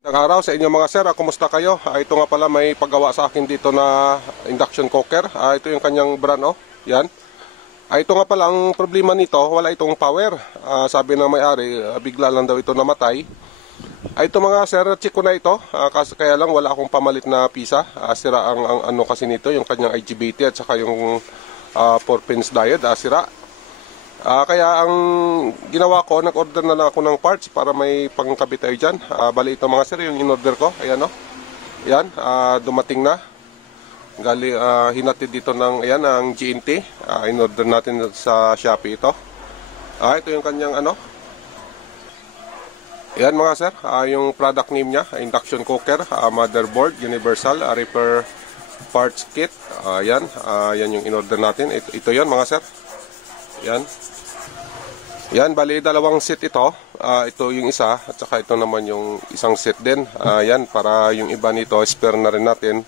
Magandang araw sa inyo mga sir, kumusta kayo? Ito nga pala may paggawa sa akin dito na induction cooker. Ito yung kanyang brand, oh. Yan. Ito nga pala ang problema nito, wala itong power. Sabi ng may-ari, bigla lang daw ito namatay. Ito mga sir, check ko na ito. Kaya lang wala akong pamalit na pisa. Sira ang ano kasi nito, yung kanyang IGBT at saka yung 4-pins diode, sira. Kaya ang ginawa ko, nag-order na lang ako ng parts para may pangkabit tayo dyan. Bali ito mga sir, yung in-order ko. Ayan o. Ayan, dumating na. Hinatid dito ng, ayan, ang GNT. In-order natin sa Shopee ito. Ito yung kanyang ano. Ayan mga sir, yung product name niya, induction cooker, motherboard, universal, repair parts kit. Ayan, yan yung in-order natin. Ito yun mga sir. Ayan. Yan, bali dalawang set ito. Ito yung isa at saka ito naman yung isang set din. Yan, para yung iba nito, spare na rin natin.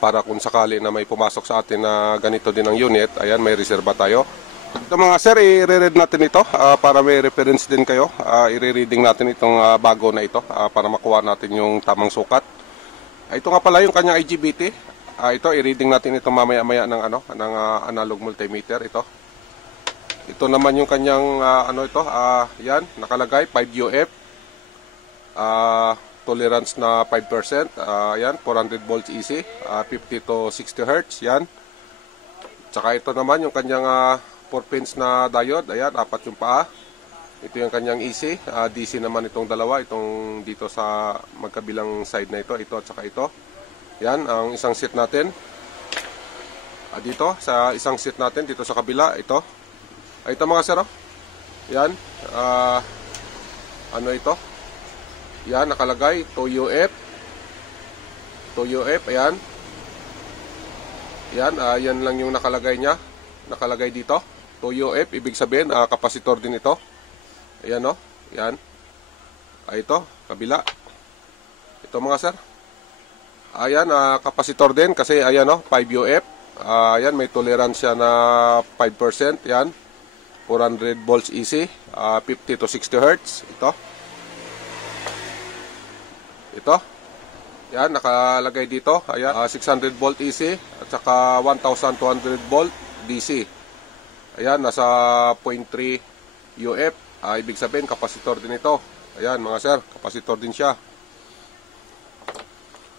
Para kung sakali na may pumasok sa atin na ganito din ang unit, ayan, may reserva tayo. Ito mga sir, i-read natin ito para may reference din kayo. I-reading natin itong bago na ito para makuha natin yung tamang sukat. Ito nga pala yung kanyang IGBT. Ito, i-reading natin ito mamaya-maya ng, ng analog multimeter ito. Ito naman yung kanyang yan, nakalagay 5UF. Tolerance na 5%. Yan, 400 volts AC, 50 to 60 Hz, yan. Tsaka ito naman yung kanyang 4-pins na diode, ayan, 4 yung paa. Ito yung kanyang AC, DC naman itong dalawa, itong dito sa magkabilang side na ito at saka ito. Yan, ang isang set natin. Dito, sa isang set natin, dito sa kabila, ito. Ito mga sir, oh. Yan. Ano ito? Yan, nakalagay. 2UF. 2UF, ayan. Yan, yan lang yung nakalagay niya. Nakalagay dito. 2UF, ibig sabihin, kapasitor din ito. Ayan, oh. Yan. Ito, kabila. Ito mga sir. Ayan, kapasitor din kasi ayan, oh, 5UF. Ayan, may tolerance siya na 5%. Yan. 400 volts AC, 50 to 60 Hz. Ito. Yan, nakalagay dito. Ayan, 600 volt AC at saka 1200 volt DC. Ayan, nasa 0.3 UF. Ibig sabihin, kapasitor din ito. Ayan, mga sir, kapasitor din siya.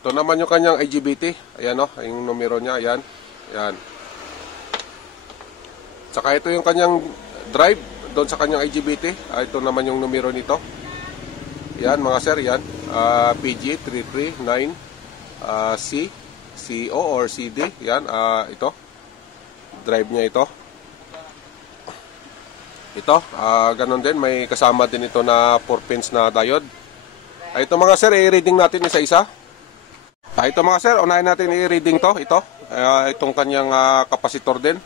Ito naman yung kanyang IGBT. Ayan, oh, yung numero niya. Ayan. Ayan. Saka ito yung kanyang drive doon sa kanyang IGBT. Ito naman yung numero nito. Yan mga sir, yan. PG339 C, CO or CD. Yan, ito. Drive niya ito. Ito, ganun din. May kasama din ito na 4-pins na diode. Ito mga sir, i-reading natin isa-isa. Ito mga sir, unahin natin i-reading to. Ito, itong kanyang kapasitor din.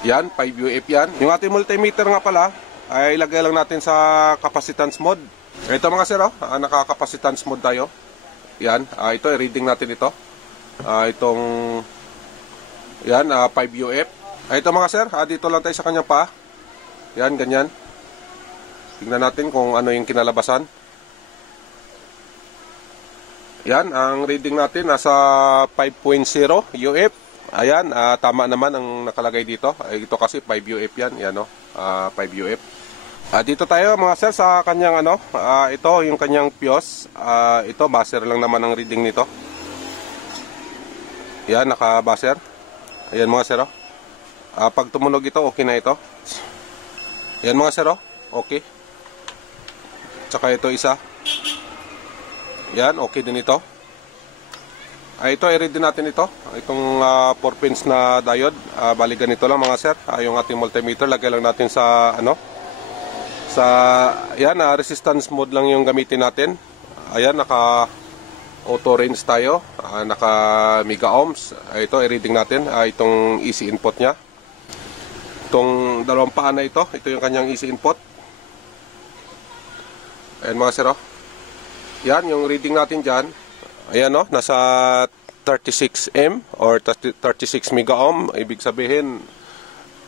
Yan, 5UF yan. Yung ating multimeter nga pala, ay ilagay lang natin sa capacitance mode. Ito mga sir, naka-capacitance mode tayo. Yan, ito, i-reading natin ito. Itong, yan, 5UF. Ito mga sir, dito lang tayo sa kanyang paa. Yan, ganyan. Tingnan natin kung ano yung kinalabasan. Yan, ang reading natin nasa 5.0 UF. Ayan, tama naman ang nakalagay dito. Ito kasi 5UF yan. Yan, 5UF. Dito tayo mga sir sa kanyang ito yung kanyang fuse. Ito, buzzer lang naman ang reading nito. Yan, naka-buzzer. Ayan mga sir, pag tumunog ito, okay na ito. Ayan mga sir, okay. Tsaka ito isa. Yan, okay din ito. Ito, i-read din natin ito. Itong 4-pins na diode. Bali ganito lang mga sir. Yung ating multimeter, lagay lang natin sa yan, resistance mode lang yung gamitin natin. Ayan, naka auto range tayo. Naka mega ohms. Ito, i-reading natin. Itong EC input nya. Itong dalawang paa na ito. Ito yung kanyang EC input. Ayan mga sir, yan, yung reading natin dyan. Ayan, nasa 36 M or 36 mega ohm. Ibig sabihin,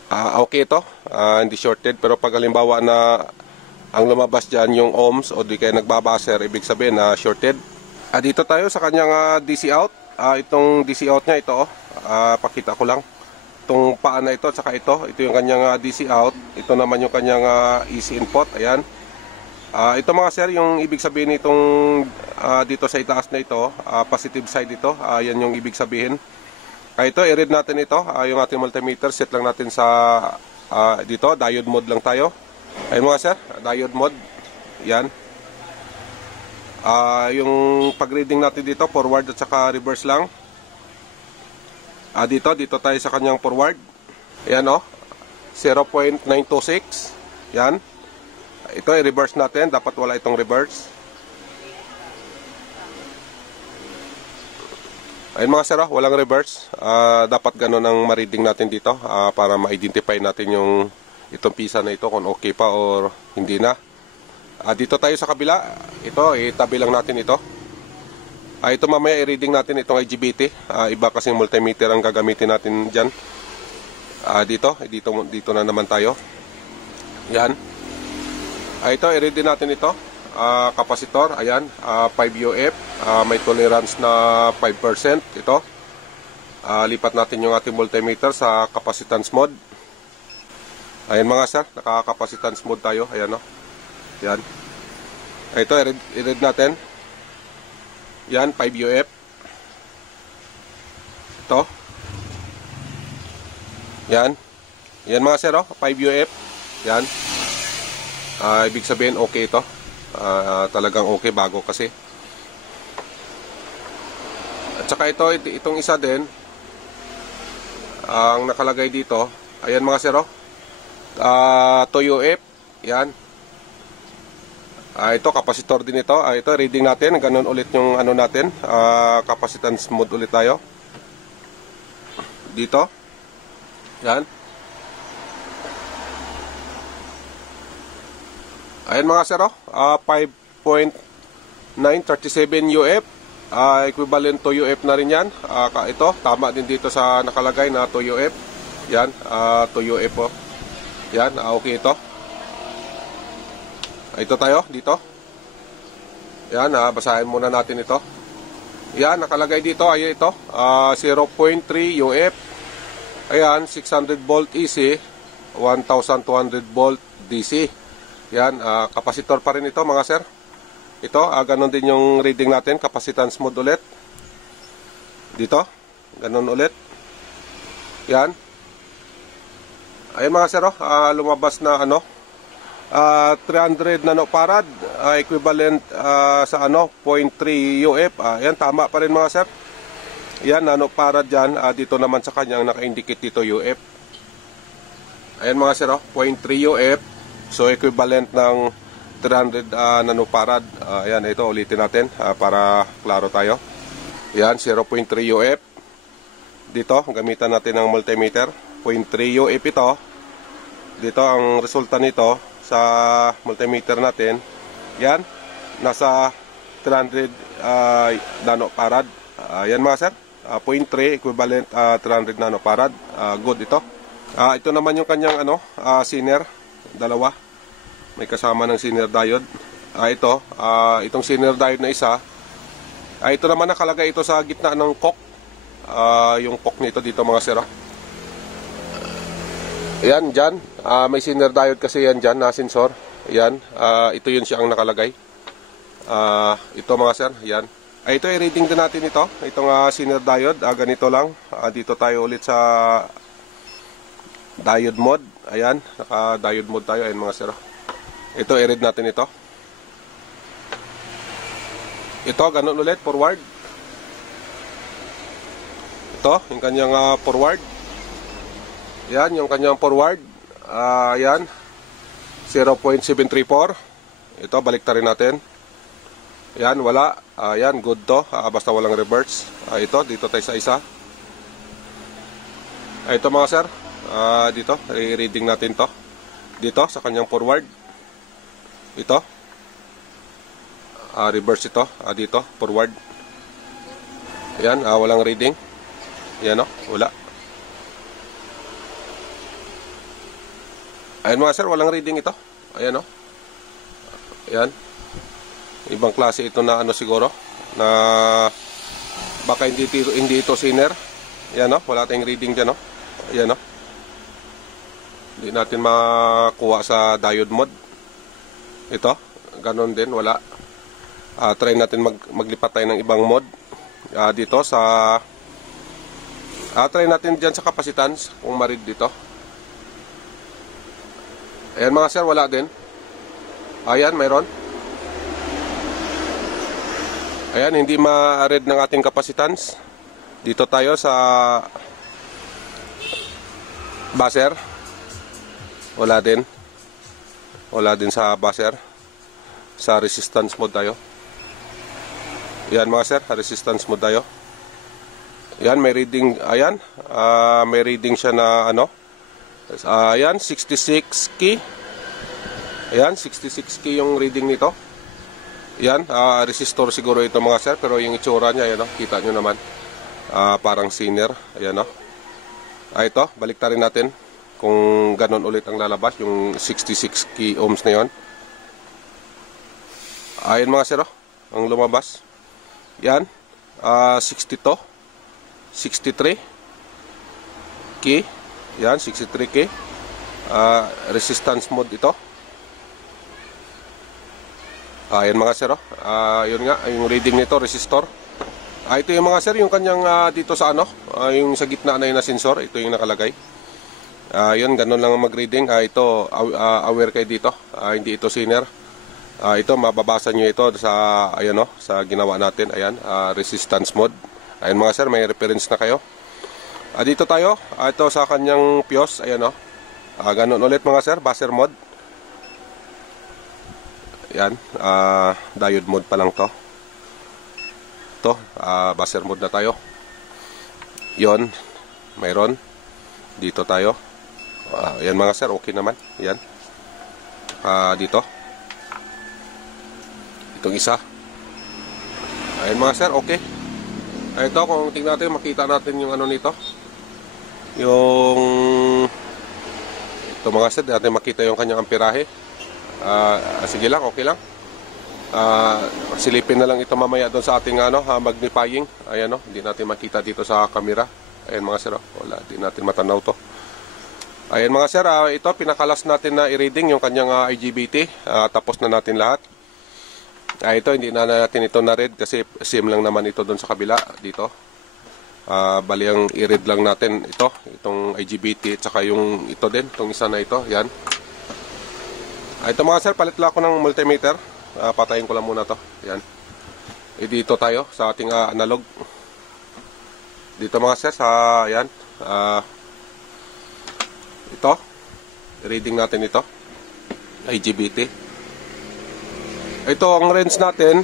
okay ito. Hindi shorted. Pero pag halimbawa na ang lumabas dyan yung ohms o di kaya nagbabaser, ibig sabihin na shorted. Dito tayo sa kanyang DC out. Itong DC out niya, ito pakita ko lang. Itong paa na ito at saka ito yung kanyang DC out. Ito naman yung kanyang AC input. Ayan. Ito mga sir, yung ibig sabihin nitong dito sa itaas na ito, positive side ito. Yan yung ibig sabihin. Ito, i-read natin ito. Yung ating multimeter, set lang natin sa dito, diode mode lang tayo. Ayun mga sir, diode mode. Yan. Yung pag-reading natin dito, forward at saka reverse lang. Dito tayo sa kanyang forward. Ayan 0.926. Yan. Ito i-reverse natin, dapat wala itong reverse. Ayun mga sir, walang reverse. Dapat ganun ang ma-reading natin dito para ma-identify natin yung itong pisa na ito kung okay pa or hindi na. Dito tayo sa kabila. Ito, itabi lang natin ito. Ito mamaya i-reading natin itong IGBT. Iba kasing multimeter ang gagamitin natin dyan. Dito na naman tayo. Yan. Ito, i-reading natin ito. Kapasitor, ayan, 5 UF. May tolerance na 5%. Ito. Lipat natin yung ating multimeter sa capacitance mode. Ayan mga sir, naka-capacitance mode tayo. Ayan Yan. Ito, i-read natin. Yan, 5 UF. Ito. Yan. Yan mga sir, 5 UF. Yan. Ibig sabihin, okay ito. Talagang okay, bago kasi. At saka itong isa din, ang nakalagay dito, ayan mga sir, 2 UF. Yan. Ito, kapasitor din ito. Ito, reading natin. Ganun ulit yung ano natin. Capacitance mode ulit tayo. Dito. Yan. Ayan mga sir, 5.937 UF. Equivalent to UF na rin yan. Ito, tama din dito sa nakalagay na 2 UF. Yan, 2 UF Yan, okay ito. Ito tayo, dito. Yan, basahin muna natin ito. Yan, nakalagay dito, ay ito, 0.3 UF. Ayan, 600 volt AC, 1200 volt DC. Yan, kapasitor pa rin ito mga sir. Ito, ganun din yung reading natin, capacitance mode ulit. Dito, ganun ulit. Yan. Ayan mga sir, lumabas na 300 nanofarad, equivalent sa 0.3 UF. Ayan, tama pa rin mga sir. Yan, nanofarad dyan. Dito naman sa kanyang naka-indicate dito UF. Ayan mga sir, 0.3 UF. So, equivalent ng 300 nanofarad. Ayan, ito ulitin natin para klaro tayo. Yan, 0.3 UF. Dito, gamitan natin ng multimeter. 0.3 UF ito. Dito, ang resulta nito sa multimeter natin. Yan, nasa 300 nanofarad. Yan mga sir. 0.3 equivalent 300 nanofarad. Good ito. Ito naman yung kanyang Zener, dalawa. May kasama ng Zener diode. Itong Zener diode na isa. Ito naman nakalagay ito sa gitna ng cock. Yung cock nito dito mga sir. Yan, dyan. May Zener diode kasi yan dyan na sensor. Yan. Ito yun siya ang nakalagay. Ito mga sir. Yan. Ito i-reading din natin ito. Itong Zener diode. Ganito lang. Dito tayo ulit sa diode mode. Ayan. Naka-diode mode tayo. Ayan mga sir. Ito i-read natin ito. Ito, ganun ulit. Forward. Ito, yung kanyang forward. Yan, yung kanyang forward. Yan. 0.734. Ito, balik rin natin. Yan, wala. Yan, good to. Basta walang reverse. Ito, dito tayo sa isa. Ito mga sir. Dito, i-reading natin to. Dito, sa kanyang forward. Ito. Reverse ito. Dito, forward. Yan, walang reading. Yan wala. Ayan mga sir, walang reading ito. Ayan Yan. Ibang klase ito na ano siguro. Na baka hindi ito sinner. Yan o. Wala tayong reading dyan o. Yan o. Hindi natin makuha sa diode mode. Ito. Ganon din. Wala. Try natin maglipat tayo ng ibang mode. Dito sa... try natin dyan sa capacitance. Kung ma-read dito. Ayan mga sir. Wala din. Ayan. Mayroon. Ayan, hindi ma-read ng ating capacitance. Dito tayo sa buzzer. Wala din. Wala din sa buzzer. Sa resistance mode tayo. Ayan mga sir, resistance mode tayo. Ayan, may reading. Ayan, may reading siya na ano. Ayan, 66 key. Ayan, 66 key yung reading nito. Yan, resistor siguro ito mga sir, pero yung itsura niya, ayan o, kita nyo naman. Parang sinner, ayan o. Ito, baliktarin natin kung ganon ulit ang lalabas, yung 66 key ohms na yun. Ayan mga sir o, ang lumabas. Yan, 62, 63 key, yan, 63 key. Resistance mode ito. Ayan mga sir, yun nga, yung reading nito, resistor. Ito yung mga sir, yung kanyang dito sa ano, yung sa gitna na yun na sensor, ito yung nakalagay. Yun, ganun lang mag-reading. Ito, aware kayo dito, hindi ito sinner. Ito, mababasa nyo ito sa, ayan o, sa ginawa natin, ayan, resistance mode. Ayan mga sir, may reference na kayo. Dito tayo, ito sa kanyang fuse, ayan o. Ganun ulit mga sir, buzzer mode. Yan, diode mode pa lang to. Ito, buzzer mode na tayo. Yon, mayroon. Dito tayo. Yan mga sir, okay naman. Yan. Dito. Itong isa. Ayan mga sir, okay. Ito, kung tingnan natin, makita natin yung ano nito. Yung... Ito mga sir, natin makita yung kanyang amperahe. Sige lang, okay lang. Silipin na lang ito mamaya doon sa ating ano, magnifying. Ayan o, hindi natin makita dito sa camera. Ayan mga sir, wala, hindi natin matanaw to. Ayan mga sir, ito pinakalas natin na i-reading yung kanyang IGBT. Tapos na natin lahat. Ito, hindi na natin ito na-read kasi same lang naman ito doon sa kabila dito. Bali ang i-read lang natin ito, itong IGBT at saka yung ito din, itong isa na ito, yan. Ito mga sir, palit lang ako ng multimeter. Patayin ko lang muna to. Yan. Dito tayo sa ating analog. Dito mga sir, sa yan. Ito. Reading natin ito. IGBT. Ito ang range natin.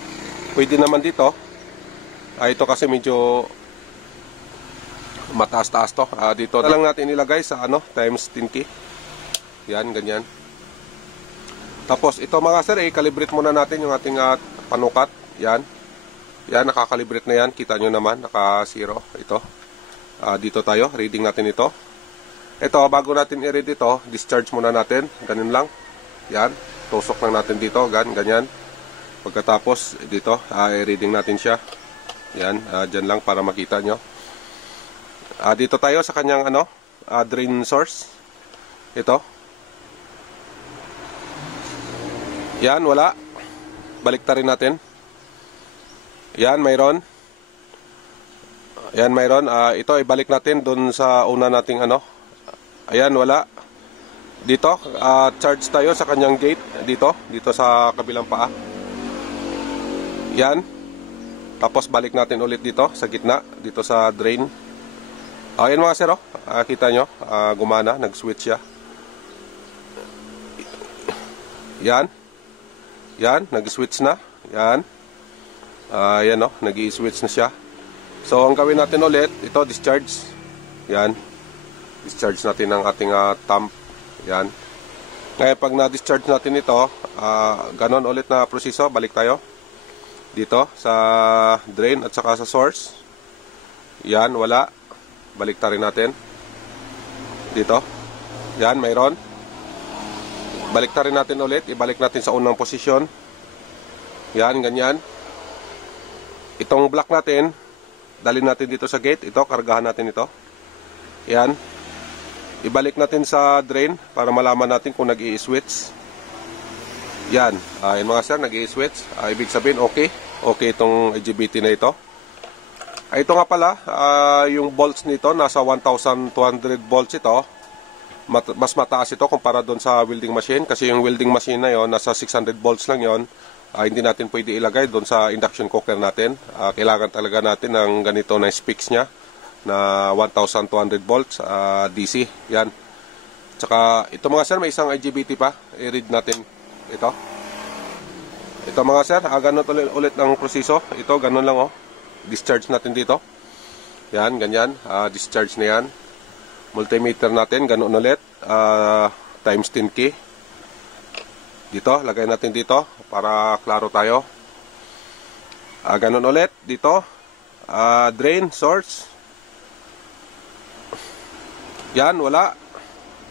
Pwede naman dito. Ito kasi medyo mataas-taas to. Dito na lang natin ilagay sa ano, times 10 key. Yan, ganyan. Tapos ito mga sir, i-calibrate muna natin yung ating panukat. Yan. Yan, nakakalibrate na yan. Kita nyo naman, naka-0. Ito. Dito tayo, reading natin ito. Ito, bago natin i-read ito, discharge muna natin. Ganun lang. Yan. Tusok lang natin dito. Ganyan. Pagkatapos, dito, i-reading natin siya. Yan. Dyan lang para makita nyo. Dito tayo sa kanyang ano, drain source. Ito. Yan, wala. Baliktarin natin. Yan, mayroon. Yan, mayroon. Ito, ibalik natin dun sa una nating ano. Ayan, wala. Dito, charge tayo sa kanyang gate. Dito sa kabilang paa. Yan. Tapos balik natin ulit dito sa gitna. Dito sa drain. Ayan mga sir, kita nyo. Gumana, nag-switch siya. Yan. Yan, nag-switch na. Yan. Yan o, nag-i-switch na siya. So, ang gawin natin ulit, ito, discharge. Yan. Discharge natin ang ating thumb. Yan. Ngayon, pag na-discharge natin ito, ganon ulit na proseso. Balik tayo. Dito, sa drain at saka sa source. Yan, wala. Balik tayo natin. Dito. Yan, mayroon. Balik rin natin ulit. Ibalik natin sa unang posisyon. Yan, ganyan. Itong block natin, dalhin natin dito sa gate. Ito, kargahan natin ito. Yan. Ibalik natin sa drain para malaman natin kung nag-i-switch. Yan. Yan mga sir, nag-i-switch. Ibig sabihin, okay. Okay itong IGBT na ito. Ito nga pala, yung volts nito, nasa 1,200 volts ito. Mas mataas ito kumpara doon sa welding machine. Kasi yung welding machine na yon, nasa 600 volts lang yon. Hindi natin pwede ilagay doon sa induction cooker natin. Kailangan talaga natin ng ganito na specs nya na 1,200 volts DC. Yan. Tsaka ito mga sir, may isang IGBT pa. I-read natin ito. Ito mga sir, ganun ulit ang proseso. Ito, ganun lang oh. Discharge natin dito. Yan, ganyan. Discharge na yan. Multimeter natin, ganun ulit. Times 10 key. Dito, lagay natin dito para klaro tayo. Ganun ulit. Dito. Drain, source. Yan, wala.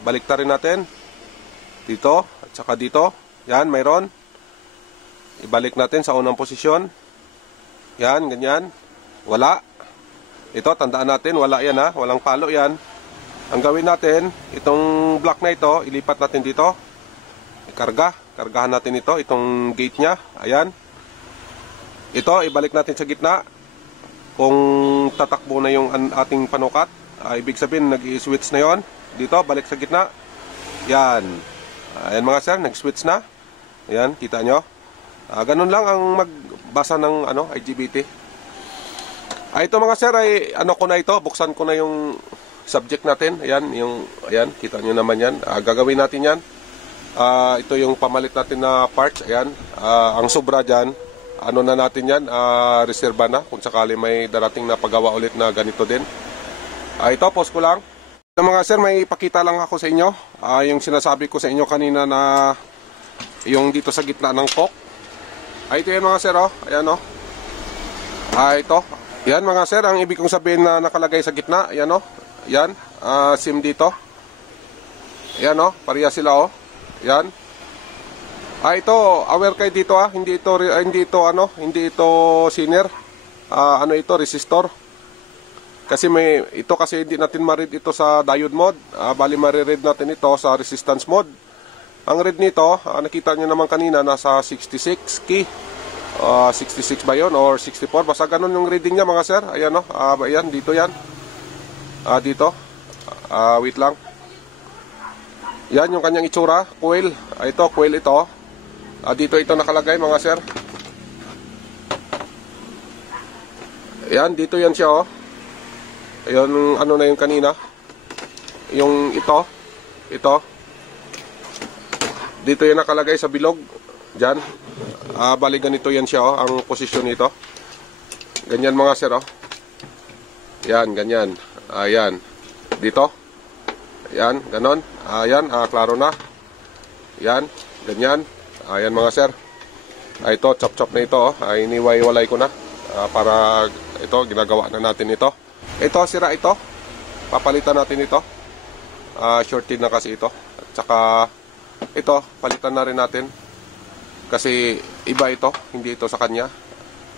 Baliktarin natin. Dito, at saka dito. Yan, mayroon. Ibalik natin sa unang posisyon. Yan, ganyan. Wala. Ito, tandaan natin, wala yan ha. Walang palo yan. Ang gawin natin, itong block na ito, ilipat natin dito. Ikarga. Kargahan natin ito, itong gate nya. Ayan. Ito, ibalik natin sa gitna. Kung tatakbo na yung ating panukat, ibig sabihin, nag-i-switch na yon. Dito, balik sa gitna. Yan. Ayan mga sir, nag-switch na. Ayan, kita nyo. Ganun lang ang magbasa ng IGBT. Ito mga sir, ay ko na ito, buksan ko na yung subject natin. Ayan, ayan, kita nyo naman yan. Gagawin natin yan. Ito yung pamalit natin na parts. Ayan, ang sobra dyan, na natin yan, reserva na kung sakali may darating na paggawa ulit na ganito din. Ito, pause ko lang. Ito mga sir, may ipakita lang ako sa inyo. Yung sinasabi ko sa inyo kanina na yung dito sa gitna ng coke. Ito yan mga sir, oh. Ayan, oh. Ito. Yan mga sir, ang ibig kong sabihin na nakalagay sa gitna. Ayan, oh. Yan. SIM dito. Ayan, oh. Pareha sila, oh. Yan. Ito, aware kayo dito, ah. Hindi ito senior. Ito, resistor. Kasi ito kasi hindi natin ma-read ito sa diode mode. Bali ma-read natin ito sa resistance mode. Ang read nito, nakita nyo naman kanina, nasa 66 key. 66 ba yun? Or 64? Basta ganun yung reading niya mga sir. Ayan o. Ayan, dito yan. Dito. Wait lang. Yan yung kanyang itsura. Coil. Ito, coil ito. Dito ito nakalagay mga sir. Ayan, dito yan siya o. Ayun, na yung kanina. Yung ito. Ito. Dito yan nakalagay sa bilog. Diyan. Bali ganito yan siya, oh, ang posisyon nito. Ganyan mga sir, oh. Yan, ganyan. Ayan. Dito. Ayan, ganon. Ayan, klaro na. Yan, ganyan. Ayan mga sir. Ito, chop-chop na ito, oh. Iniway-walay ko na. Para ito, ginagawa na natin ito. Ito, sira ito. Papalitan natin ito. Shorted na kasi ito. At saka ito, palitan na rin natin. Kasi iba ito, hindi ito sa kanya.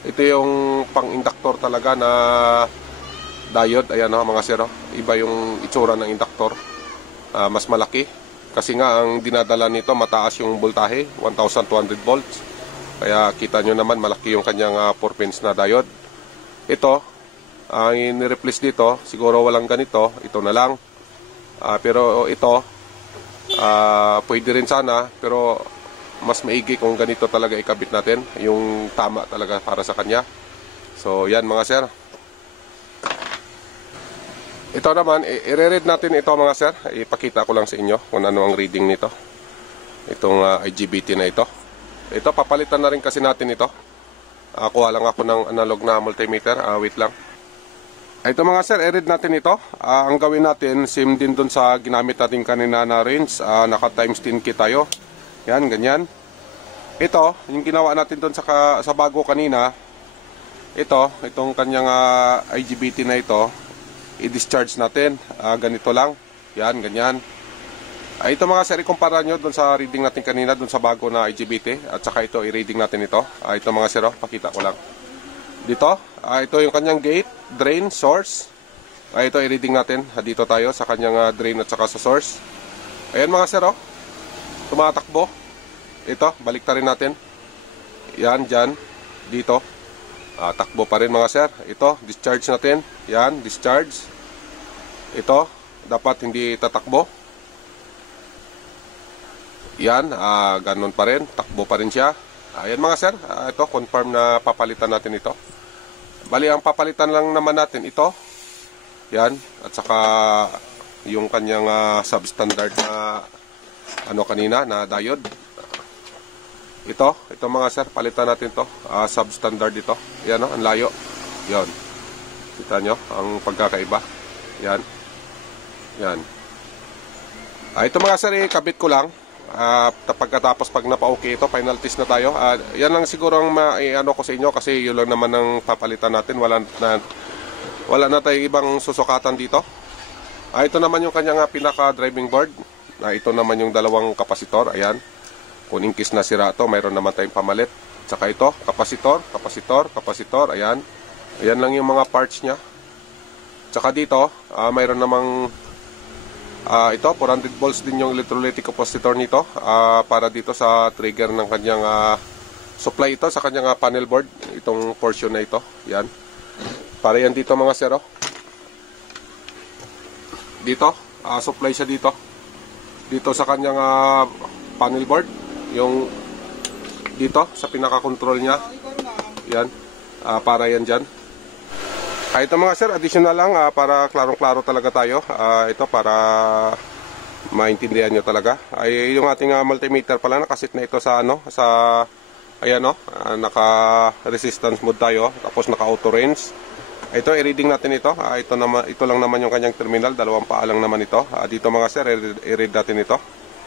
Ito yung pang-inductor talaga na diode. Ayan o mga sir, iba yung itsura ng inductor. Mas malaki. Kasi nga ang dinadala nito mataas yung voltahe, 1,200 volts. Kaya kita nyo naman malaki yung kanyang 4 pins na diode. Ito, ang in-replace dito, siguro walang ganito, ito na lang. Pero ito, pwede rin sana, pero mas maigi kung ganito talaga ikabit natin, yung tama talaga para sa kanya. So yan mga sir. Ito naman, i-read natin ito mga sir. Ipakita ko lang sa inyo kung ano ang reading nito. Itong IGBT na ito. Ito, papalitan na rin kasi natin ito. Kuha lang ako ng analog na multimeter. Wait lang. Ito mga sir, i-read natin ito. Ang gawin natin, same din dun sa ginamit natin kanina na range. Naka times 10 key tayo. Yan, ganyan. Ito, yung ginawa natin dun sa bago kanina. Itong kanyang IGBT na ito, i-discharge natin. Ganito lang. Yan, ganyan. Ito mga sir, ikumpara nyo doon sa reading natin kanina, doon sa bago na IGBT. At saka ito, i-reading natin ito. Ito mga sir, pakita ko lang. Dito, ito yung kanyang gate, drain, source. Ito, i-reading natin. Dito tayo sa kanyang drain at saka sa source. Ayan mga sir, tumatakbo. Ito, baliktarin natin. Yan, dyan, dito. Takbo pa rin mga sir. Ito, discharge natin. Yan, discharge. Ito, dapat hindi tatakbo. Yan, ganun pa rin. Takbo pa rin siya. Ayan mga sir, ito, confirm na papalitan natin ito. Bali, ang papalitan lang naman natin ito. Yan, at saka yung kanyang substandard na ano kanina, na diode. Ito mga sir, palitan natin to. Substandard ito. Yan, ang layo. Yan. Kita nyo, ang pagkakaiba. Yan. Yan. Ito mga sir, kabit ko lang. Pagkatapos pag napa-okay ito, final test na tayo. Yan lang siguro ang ano ko sa inyo kasi yun lang naman ang papalitan natin. Wala na tayong ibang susukatan dito. Ito naman yung kanyang pinaka driving board. Ito naman yung dalawang kapasitor. Ayan. Kung in case na sira ito, mayroon naman tayong pamalit. Tsaka ito, kapasitor. Ayan. Ayan lang yung mga parts nya. Tsaka dito, mayroon namang ito, 400 volts din yung electrolytic capacitor nito para dito sa trigger ng kanyang supply ito sa kanyang panel board. Itong portion na ito. Yan. Para yan dito mga sir. Dito, supply siya dito. Dito sa kanyang panel board. Yung dito sa pinaka-control niya. Yan. Para yan dyan. Ito mga sir, additional lang para klarong-klaro talaga tayo. Ito para maintindihan nyo talaga. Ay yung ating multimeter pala nakasit na ito sa ano, sa ayan naka-resistance mode tayo, tapos naka-auto range. Ito i-reading natin ito. Ito lang naman yung kanyang terminal, dalawang paa lang naman ito. Dito mga sir, i-read natin ito.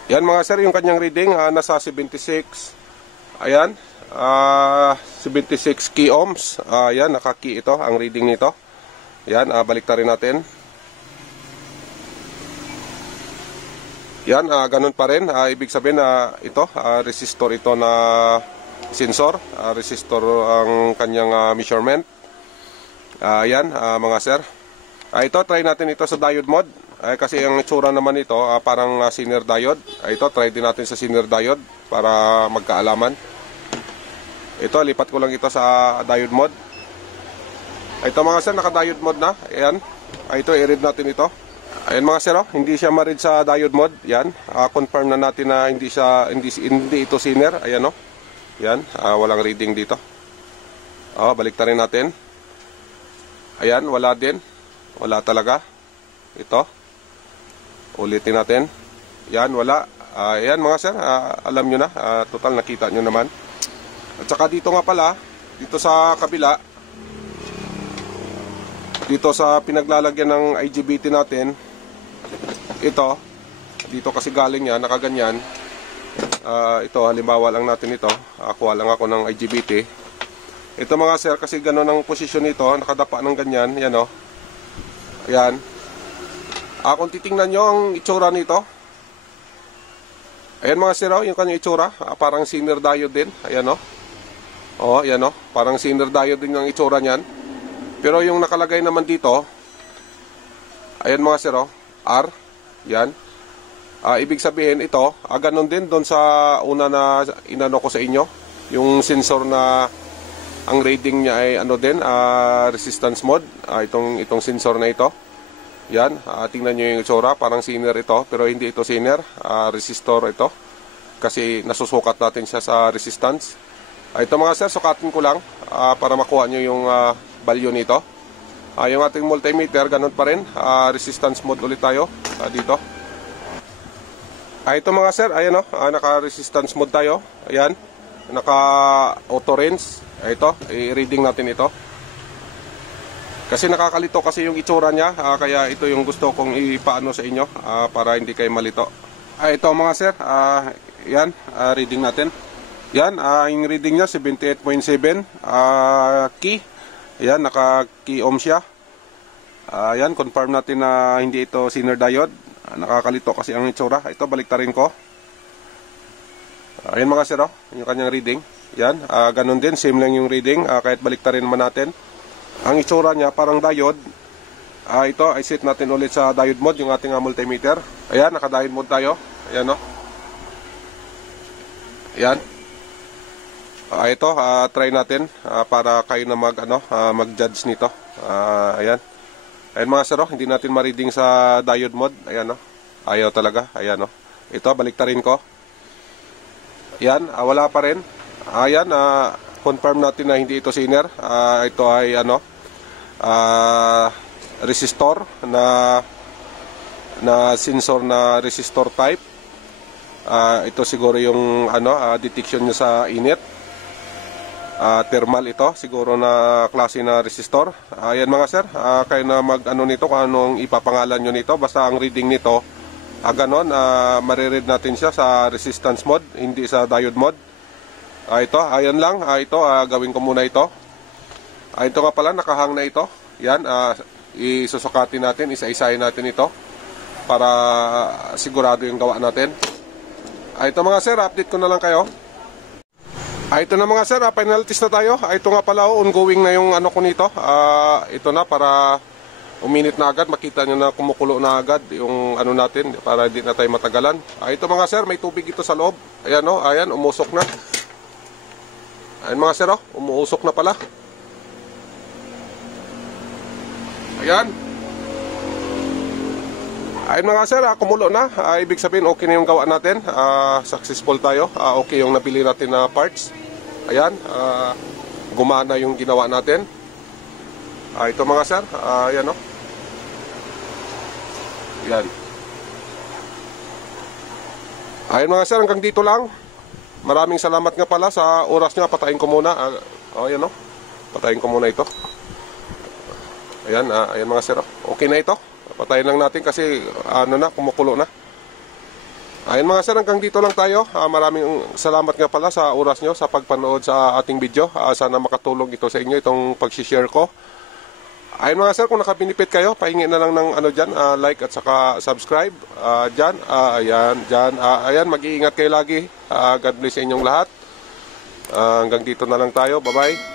Yan mga sir, yung kanyang reading nasa 76. Ayan. 76 key ohms. Yan, naka-key ito ang reading nito. Yan, baliktarin natin. Yan, ganun pa rin. Ibig sabihin na ito, resistor ito na sensor. Resistor ang kanyang measurement. Yan, mga sir. Ito, try natin ito sa diode mode. Kasi ang itsura naman ito, parang Zener diode. Ito, try din natin sa Zener diode para magkaalaman. Ito, lipat ko lang ito sa diode mode. Ito mga sir, naka-diode mode na. Ayan. Ito, i-read natin ito. Ayan mga sir, hindi siya ma-read sa diode mode. Yan. Confirm na natin na hindi ito Zener. Ayan o. Yan. Walang reading dito. Baliktarin natin. Ayan, wala din. Wala talaga. Ito. Ulitin natin. Yan, wala. Ayan mga sir, alam nyo na. Total, nakita nyo naman. At saka dito nga pala, dito sa kabila, dito sa pinaglalagyan ng IGBT natin, ito, dito kasi galing yan, nakaganyan. Ito, halimbawa lang natin ito, kuha lang ako ng IGBT. Ito mga sir, kasi gano'n ang posisyon nito, nakadapa ng ganyan, yan o. Ayan. Kung titingnan nyo ang itsura nito, ayan mga sir, yung kanyang itsura, parang Zener diode din, ayan o. Ayan o, parang Zener diode din yung itsura niyan. Pero yung nakalagay naman dito, ayan mga sir, R, yan. Ibig sabihin ito, ganun din doon sa una na inano ko sa inyo, yung sensor na ang reading niya ay ano din, resistance mode, itong sensor na ito. Yan, tingnan nyo yung itsura, parang Zener ito, pero hindi ito Zener, resistor ito. Kasi nasusukat natin siya sa resistance. Ito mga sir, sukatin ko lang para makuha nyo yung value nito. Yung ating multimeter, ganun pa rin. Resistance mode ulit tayo dito. Ito mga sir, ayan o, naka-resistance mode tayo. Ayan, naka-auto range. Ito, i-reading natin ito. Kasi nakakalito kasi yung itsura niya, kaya ito yung gusto kong ipaano sa inyo para hindi kayo malito. Ito mga sir, yan, reading natin. Yan, yung reading niya 78.7 key. Yan, naka-key ohm siya. Yan, confirm natin na hindi ito Zener diode. Nakakalito kasi ang itsura. Ito, baliktarin ko. Ayan mga sir, yung kanyang reading. Yan, ganun din, same lang yung reading, kahit baliktarin naman natin. Ang itsura niya parang diode. Ito, I set natin ulit sa diode mode, yung ating multimeter. Ayan, naka-diode mode tayo. Ayan, no. Ayan. Ito, try natin para kayo na mag-judge nito. Ayan. Ayan mga sir, hindi natin ma-reading sa diode mode. Ayan, no. Ayaw talaga. Ayan, no. Ito, baliktarin ko. Ayan, wala pa rin. Ayan, confirm natin na hindi ito sinner. Ito ay resistor na sensor na resistor type. Ito siguro yung detection niya sa init. Thermal ito, siguro na klase na resistor. Ayan mga sir, kayo na nito kung anong ipapangalan nyo nito. Basta ang reading nito, ganon, mariread natin siya sa resistance mode, hindi sa diode mode. Ito, ayan lang. Ito, gawin ko muna ito. Ito nga pala, nakahang na ito. Yan, isusukati natin, isa-isahin natin ito para sigurado yung gawa natin. Ito mga sir, update ko na lang kayo. Ito na mga sir, final test na tayo. Ito nga pala, ongoing na yung ko nito. Ito na, para uminit na agad, makita nyo na kumukulo na agad yung natin, para hindi na tayo matagalan. Ito mga sir, may tubig ito sa loob. Ayan ayan, umusok na. Ayan mga sir, umuusok na pala. Ayan. Ayan mga sir, kumulo na. Ibig sabihin, okay na yung gawa natin. Successful tayo. Okay yung nabili natin na parts. Ayan. Gumana yung ginawa natin. Ito mga sir. Ayan Ayan. Ayan mga sir, hanggang dito lang. Maraming salamat nga pala sa oras nyo. Patayin ko muna. Ayan patayin ko muna ito. Ayan, ayan mga sir. Okay na ito. Patayin lang natin kasi kumukulo na. Ayan mga sir, hanggang dito lang tayo. Maraming salamat nga pala sa oras nyo sa pagpanood sa ating video. Sana makatulong ito sa inyo, itong pag-share ko. Ayan mga sir, kung nakabinipit kayo, pahingi na lang ng dyan, like at saka subscribe. Dyan, ayan, mag-iingat kayo lagi. God bless sa inyong lahat. Hanggang dito na lang tayo. Bye-bye.